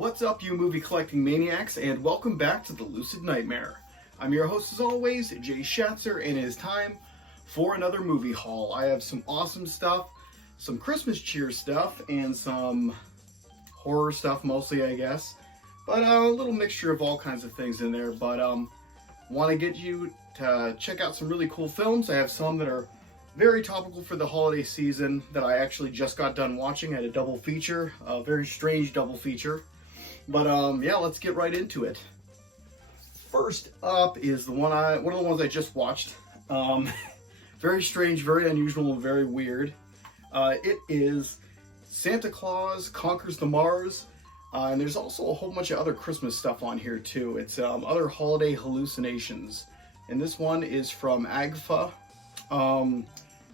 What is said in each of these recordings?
What's up, you movie collecting maniacs, and welcome back to the Lucid Nightmare. I'm your host as always, Jay Schatzer, and it is time for another movie haul. I have some awesome stuff, some Christmas cheer stuff, and some horror stuff mostly, I guess. But a little mixture of all kinds of things in there. But want to get you to check out some really cool films. I have some that are very topical for the holiday season that I actually just got done watching. I had a double feature, a very strange double feature. But yeah, let's get right into it. First up is one of the ones I just watched. Very strange, very unusual, and very weird. It is Santa Claus Conquers the Mars. And there's also a whole bunch of other Christmas stuff on here too. It's other holiday hallucinations. And this one is from AGFA.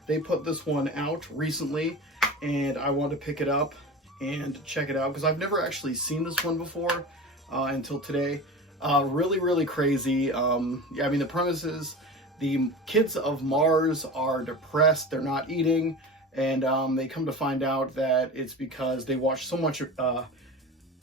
They put this one out recently, and I wanted to pick it up and check it out because I've never actually seen this one before until today. Really crazy. Yeah, I mean, the premise is the kids of Mars are depressed, they're not eating, and they come to find out that it's because they watch so much Earth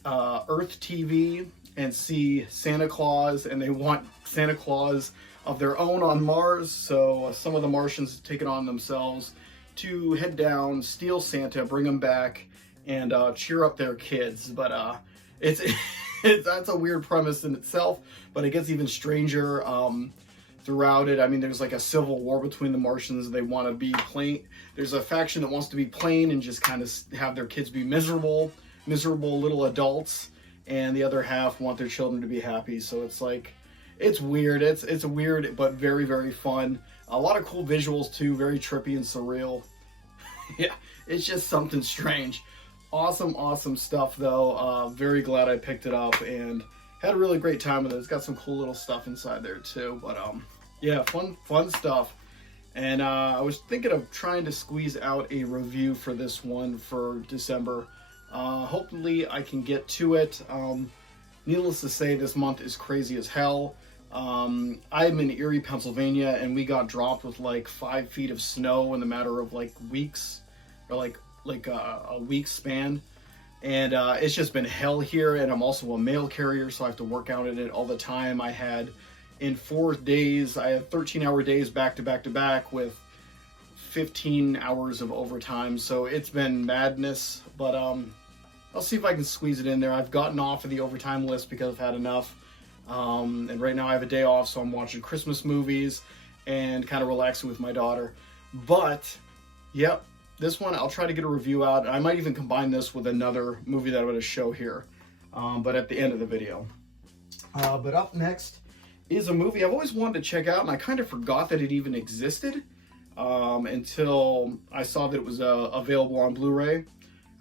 TV and see Santa Claus, and they want Santa Claus of their own on Mars. So some of the Martians take it on themselves to head down, steal Santa, bring him back, and cheer up their kids. But it's that's a weird premise in itself, but it gets even stranger throughout it. I mean, there's like a civil war between the Martians. They want to be plain. There's a faction that wants to be plain and just kind of have their kids be miserable little adults, and the other half want their children to be happy. So it's like, it's weird. It's a weird but very fun. A lot of cool visuals too, very trippy and surreal. Yeah, it's just something strange. Awesome stuff though. Very glad I picked it up and had a really great time with it. It's got some cool little stuff inside there too. But yeah, fun stuff. And I was thinking of trying to squeeze out a review for this one for December. Hopefully I can get to it. Needless to say, this month is crazy as hell. I'm in Erie, Pennsylvania, and we got dropped with like 5 feet of snow in the matter of like weeks, or like a week span. And it's just been hell here. And I'm also a mail carrier, so I have to work out in it all the time. I had in 4 days, I had 13-hour days back to back with 15 hours of overtime. So it's been madness, but I'll see if I can squeeze it in there. I've gotten off of the overtime list because I've had enough. And right now I have a day off, so I'm watching Christmas movies and kind of relaxing with my daughter. But, yep, this one I'll try to get a review out. I might even combine this with another movie that I'm going to show here, but at the end of the video. But up next is a movie I've always wanted to check out, and I kind of forgot that it even existed until I saw that it was available on Blu-ray.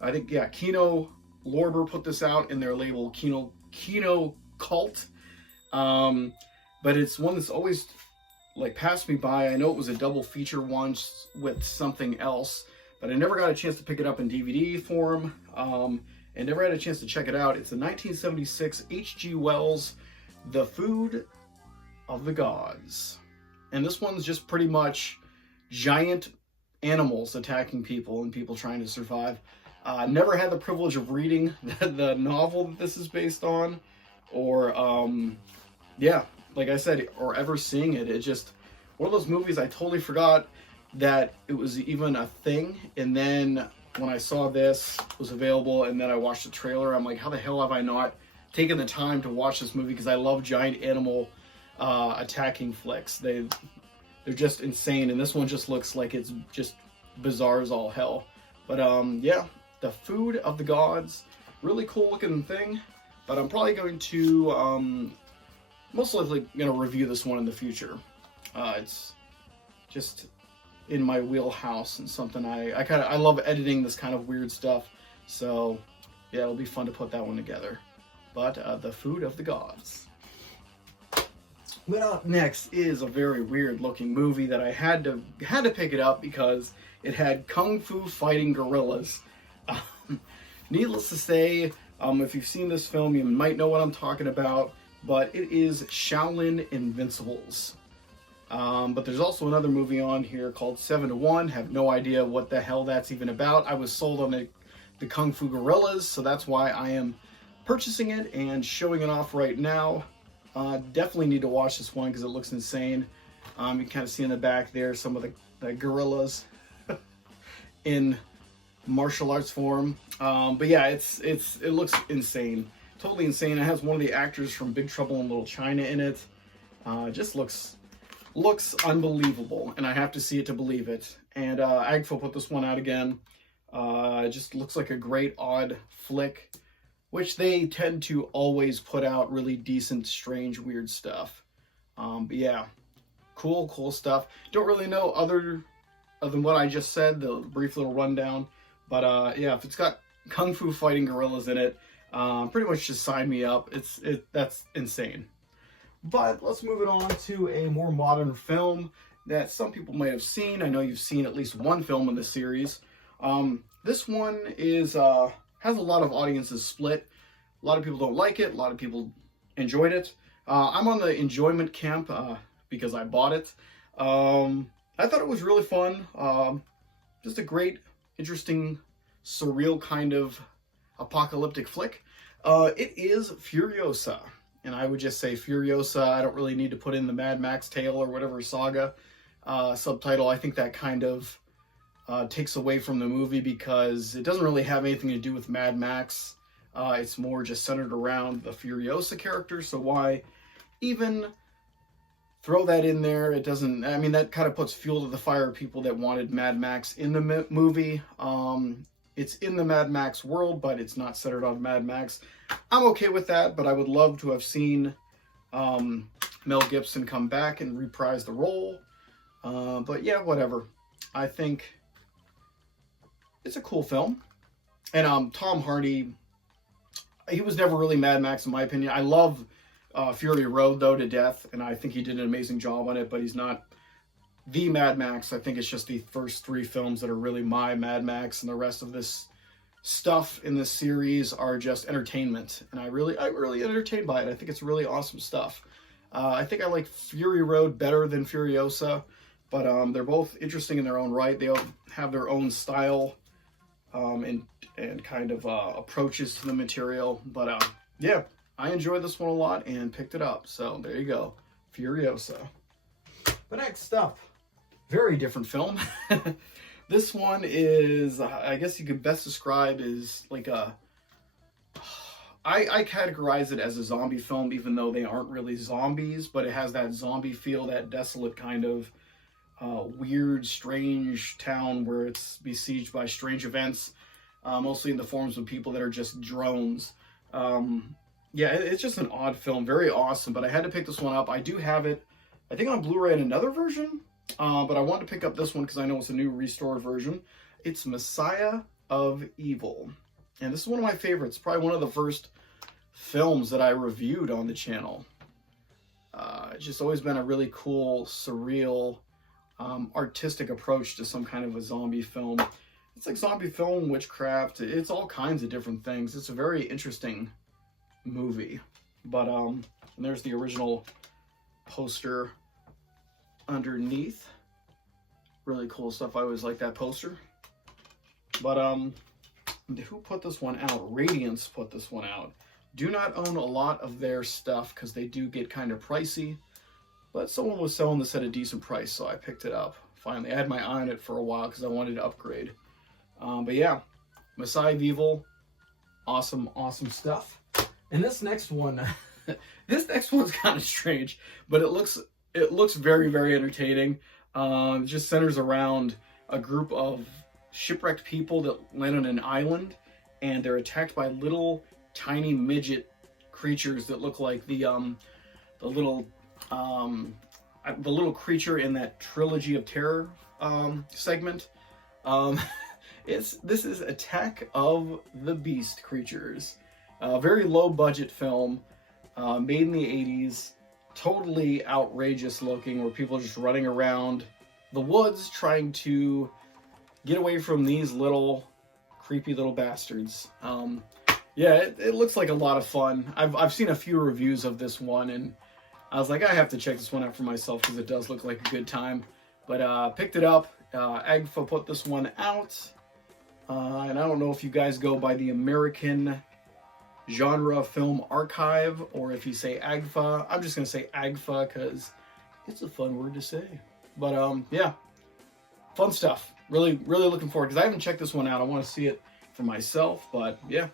I think, yeah, Kino Lorber put this out in their label Kino Cult. But it's one that's always like passed me by. I know it was a double feature once with something else, but I never got a chance to pick it up in DVD form, and never had a chance to check it out. It's a 1976 H.G. Wells' The Food of the Gods. And this one's just pretty much giant animals attacking people and people trying to survive. Never had the privilege of reading the novel that this is based on, or yeah, like I said, or ever seeing it. It's just one of those movies I totally forgot that it was even a thing. And then when I saw this was available and then I watched the trailer, I'm like, how the hell have I not taken the time to watch this movie? Because I love giant animal attacking flicks. They're just insane, and this one just looks like it's just bizarre as all hell. But yeah, The Food of the Gods, really cool looking thing. But I'm probably going to most likely going to review this one in the future. It's just in my wheelhouse and something I love editing this kind of weird stuff. So yeah, it'll be fun to put that one together. But The Food of the Gods. But up next is a very weird looking movie that I had to pick it up because it had kung fu fighting gorillas. Needless to say, if you've seen this film, you might know what I'm talking about, but it is Shaolin Invincibles. But there's also another movie on here called 7 to 1. Have no idea what the hell that's even about. I was sold on the Kung Fu Gorillas, so that's why I am purchasing it and showing it off right now. Definitely need to watch this one because it looks insane. You can kind of see in the back there some of the gorillas in martial arts form. But yeah, it looks insane, totally insane. It has one of the actors from Big Trouble in Little China in it. It just looks unbelievable, and I have to see it to believe it. And Agfa put this one out again. It just looks like a great odd flick, which they tend to always put out really decent, strange, weird stuff. But yeah, cool stuff. Don't really know other than what I just said, the brief little rundown. But yeah, if it's got kung fu fighting gorillas in it, pretty much just sign me up. That's insane. But let's move it on to a more modern film that some people might have seen. I know you've seen at least one film in the series. This one is has a lot of audiences split. A lot of people don't like it. A lot of people enjoyed it. I'm on the enjoyment camp because I bought it. I thought it was really fun. Just a great, interesting, surreal kind of apocalyptic flick. It is Furiosa. And I would just say Furiosa. I don't really need to put in the Mad Max tale or whatever saga subtitle. I think that kind of takes away from the movie because it doesn't really have anything to do with Mad Max. It's more just centered around the Furiosa character. So why even throw that in there? It doesn't, I mean, that kind of puts fuel to the fire of people that wanted Mad Max in the movie. It's in the Mad Max world, but it's not centered on Mad Max. I'm okay with that, but I would love to have seen Mel Gibson come back and reprise the role. But yeah, whatever. I think it's a cool film. And Tom Hardy, he was never really Mad Max in my opinion. I love Fury Road, though, to death, and I think he did an amazing job on it, but he's not the Mad Max. I think it's just the first 3 films that are really my Mad Max, and the rest of this stuff in this series are just entertainment, and I'm really entertained by it. I think it's really awesome stuff. I think I like Fury Road better than Furiosa, but they're both interesting in their own right. They all have their own style and kind of approaches to the material, but yeah, I enjoyed this one a lot and picked it up. So there you go, Furiosa. But next up, very different film. This one is, I guess you could best describe as like I categorize it as a zombie film, even though they aren't really zombies, but it has that zombie feel, that desolate kind of weird, strange town where it's besieged by strange events, mostly in the forms of people that are just drones. Yeah, it's just an odd film, very awesome, but I had to pick this one up. I do have it, I think, on Blu-ray in another version, but I wanted to pick up this one because I know it's a new restored version. It's Messiah of Evil, and this is one of my favorites, probably one of the first films that I reviewed on the channel. It's just always been a really cool, surreal, artistic approach to some kind of a zombie film. It's like zombie film, witchcraft, it's all kinds of different things. It's a very interesting movie. But and there's the original poster underneath. Really cool stuff. I always like that poster. But who put this one out? Radiance put this one out. Do not own a lot of their stuff because they do get kind of pricey, but someone was selling this at a decent price, so I picked it up. Finally, I had my eye on it for a while because I wanted to upgrade. But yeah, Messiah of Evil, awesome stuff. And this next one, this next one's kind of strange, but it looks very, very entertaining. It just centers around a group of shipwrecked people that land on an island, and they're attacked by little tiny midget creatures that look like the little creature in that Trilogy of Terror segment. This is Attack of the Beast creatures. A very low budget film, made in the 80s, totally outrageous looking, where people are just running around the woods trying to get away from these little creepy little bastards. Yeah, it looks like a lot of fun. I've seen a few reviews of this one, and I was like, I have to check this one out for myself because it does look like a good time. But picked it up. Agfa put this one out. And I don't know if you guys go by the American Genre Film Archive, or if you say AGFA, I'm just gonna say AGFA because it's a fun word to say. But yeah, fun stuff. Really, really looking forward, because I haven't checked this one out. I want to see it for myself, but yeah,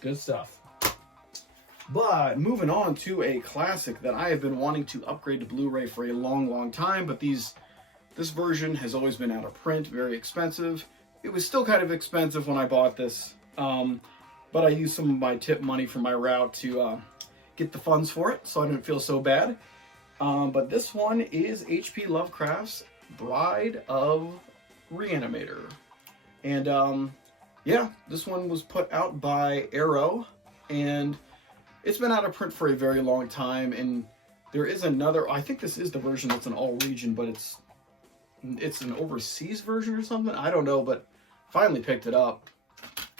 good stuff. But moving on to a classic that I have been wanting to upgrade to Blu-ray for a long, long time, but this version has always been out of print, very expensive. It was still kind of expensive when I bought this, but I used some of my tip money from my route to get the funds for it, so I didn't feel so bad. But this one is H.P. Lovecraft's Bride of Reanimator. And yeah, this one was put out by Arrow, and it's been out of print for a very long time. And there is another, I think this is the version that's an all region, but it's an overseas version or something. I don't know, but finally picked it up.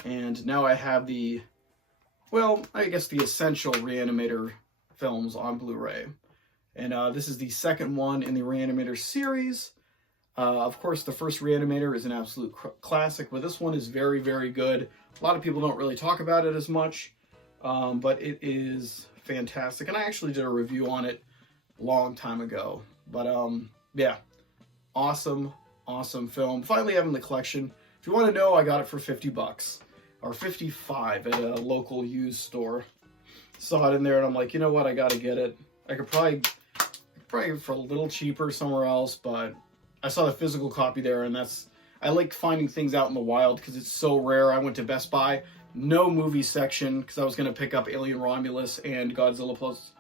And now I have the, well, I guess the essential Reanimator films on Blu-ray. And this is the second one in the Reanimator series. Of course, the first Reanimator is an absolute classic, but this one is very, very good. A lot of people don't really talk about it as much, but it is fantastic. And I actually did a review on it a long time ago. But yeah, awesome, awesome film. Finally having the collection. If you want to know, I got it for $50 or $55 at a local used store. Saw it in there and I'm like, you know what, I got to get it. I could probably for a little cheaper somewhere else, but I saw the physical copy there, and I like finding things out in the wild because it's so rare. I went to Best Buy, no movie section, because I was going to pick up Alien Romulus and Godzilla Plus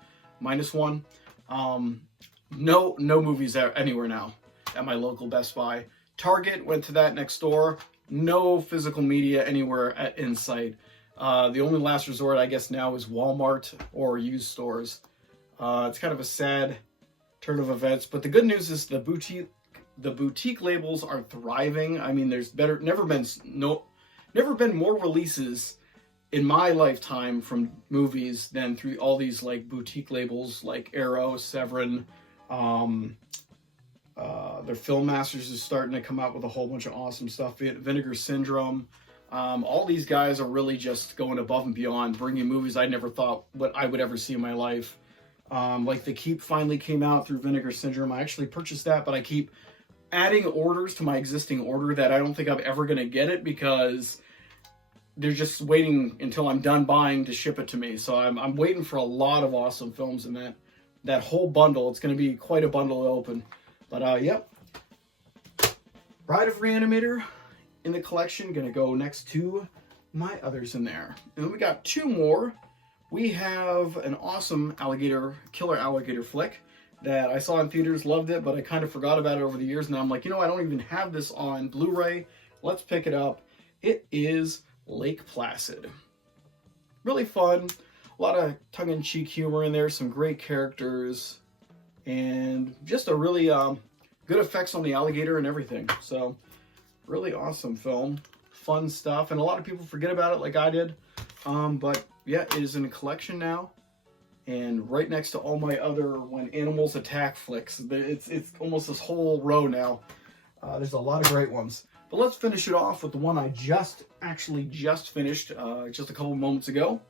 -1. No movies anywhere now at my local Best Buy. Target, went to that next door. No physical media anywhere in sight. The only last resort, I guess, now is Walmart or used stores. It's kind of a sad turn of events, but the good news is the boutique labels are thriving. I mean, there's never been more releases in my lifetime from movies than through all these like boutique labels like Arrow, Severin. Their Film Masters is starting to come out with a whole bunch of awesome stuff. Vinegar Syndrome. All these guys are really just going above and beyond, bringing movies I never thought I would ever see in my life. Like The Keep finally came out through Vinegar Syndrome. I actually purchased that, but I keep adding orders to my existing order that I don't think I'm ever going to get it because they're just waiting until I'm done buying to ship it to me. So I'm waiting for a lot of awesome films in that whole bundle. It's going to be quite a bundle to open. But yep, Bride of Reanimator in the collection, going to go next to my others in there. And then we got two more. We have an awesome killer alligator flick that I saw in theaters, loved it, but I kind of forgot about it over the years. Now I'm like, you know, I don't even have this on Blu-ray. Let's pick it up. It is Lake Placid. Really fun. A lot of tongue-in-cheek humor in there, some great characters, and just a really good effects on the alligator and everything. So, really awesome film. Fun stuff, and a lot of people forget about it like I did. But yeah, it is in a collection now, and right next to all my other When Animals Attack flicks. It's almost this whole row now. There's a lot of great ones. But let's finish it off with the one I just finished just a couple moments ago.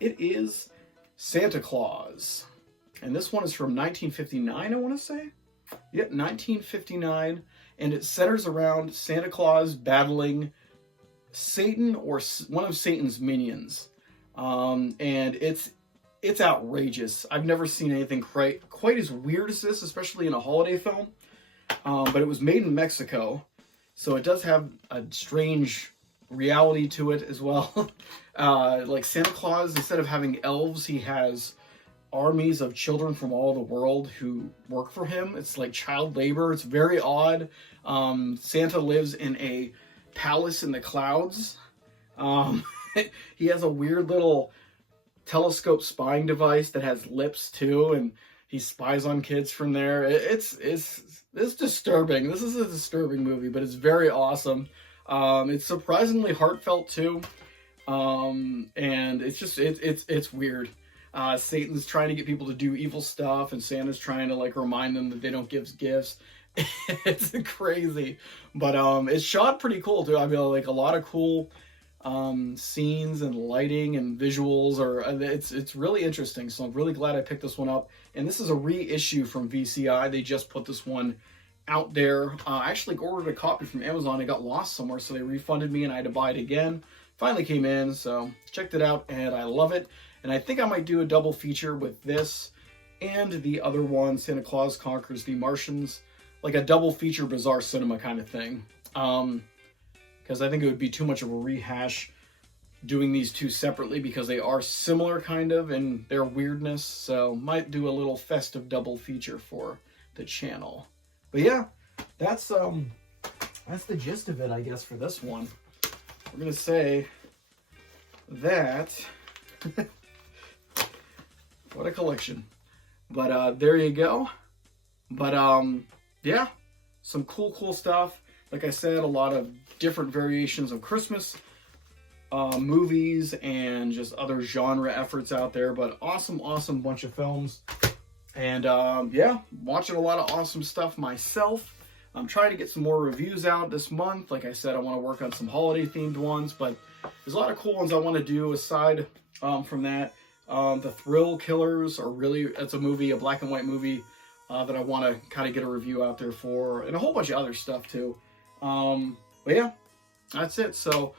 It is Santa Claus. And this one is from 1959, I want to say. Yep, 1959. And it centers around Santa Claus battling Satan or one of Satan's minions. And it's outrageous. I've never seen anything quite as weird as this, especially in a holiday film. But it was made in Mexico, so it does have a strange reality to it as well. Like Santa Claus, instead of having elves, he has armies of children from all the world who work for him. It's like child labor. It's very odd. Santa lives in a palace in the clouds. He has a weird little telescope spying device that has lips too, and he spies on kids from there. It's disturbing. This is a disturbing movie, but it's very awesome. It's surprisingly heartfelt too, and it's weird. Satan's trying to get people to do evil stuff, and Santa's trying to like remind them that they don't give gifts. It's crazy, but it's shot pretty cool too. I mean, like a lot of cool scenes and lighting and visuals are it's really interesting. So I'm really glad I picked this one up. And this is a reissue from VCI. They just put this one out there. I actually ordered a copy from Amazon. It got lost somewhere, so they refunded me and I had to buy it again. Finally came in, so checked it out and I love it. And I think I might do a double feature with this and the other one, Santa Claus Conquers the Martians, like a double feature Bizarre Cinema kind of thing. Because I think it would be too much of a rehash doing these two separately, because they are similar kind of in their weirdness. So might do a little festive double feature for the channel. But yeah, that's the gist of it, I guess, for this one. We're gonna say that what a collection. But there you go. But yeah, some cool stuff. Like I said, a lot of different variations of Christmas movies and just other genre efforts out there. But awesome bunch of films. And yeah, watching a lot of awesome stuff myself. I'm trying to get some more reviews out this month. Like I said, I want to work on some holiday themed ones, but there's a lot of cool ones I want to do aside from that. The Thrill Killers are really, it's a movie, a black and white movie that I want to kind of get a review out there for, and a whole bunch of other stuff too. But yeah, that's it. So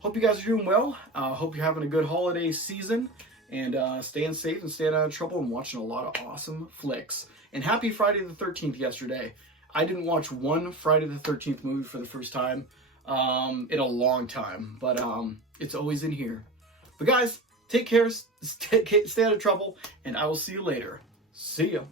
hope you guys are doing well. Hope you're having a good holiday season, and staying safe and staying out of trouble and watching a lot of awesome flicks. And happy Friday the 13th yesterday. I didn't watch one Friday the 13th movie for the first time in a long time, but it's always in here. But guys, take care, stay out of trouble, and I will see you later. See ya.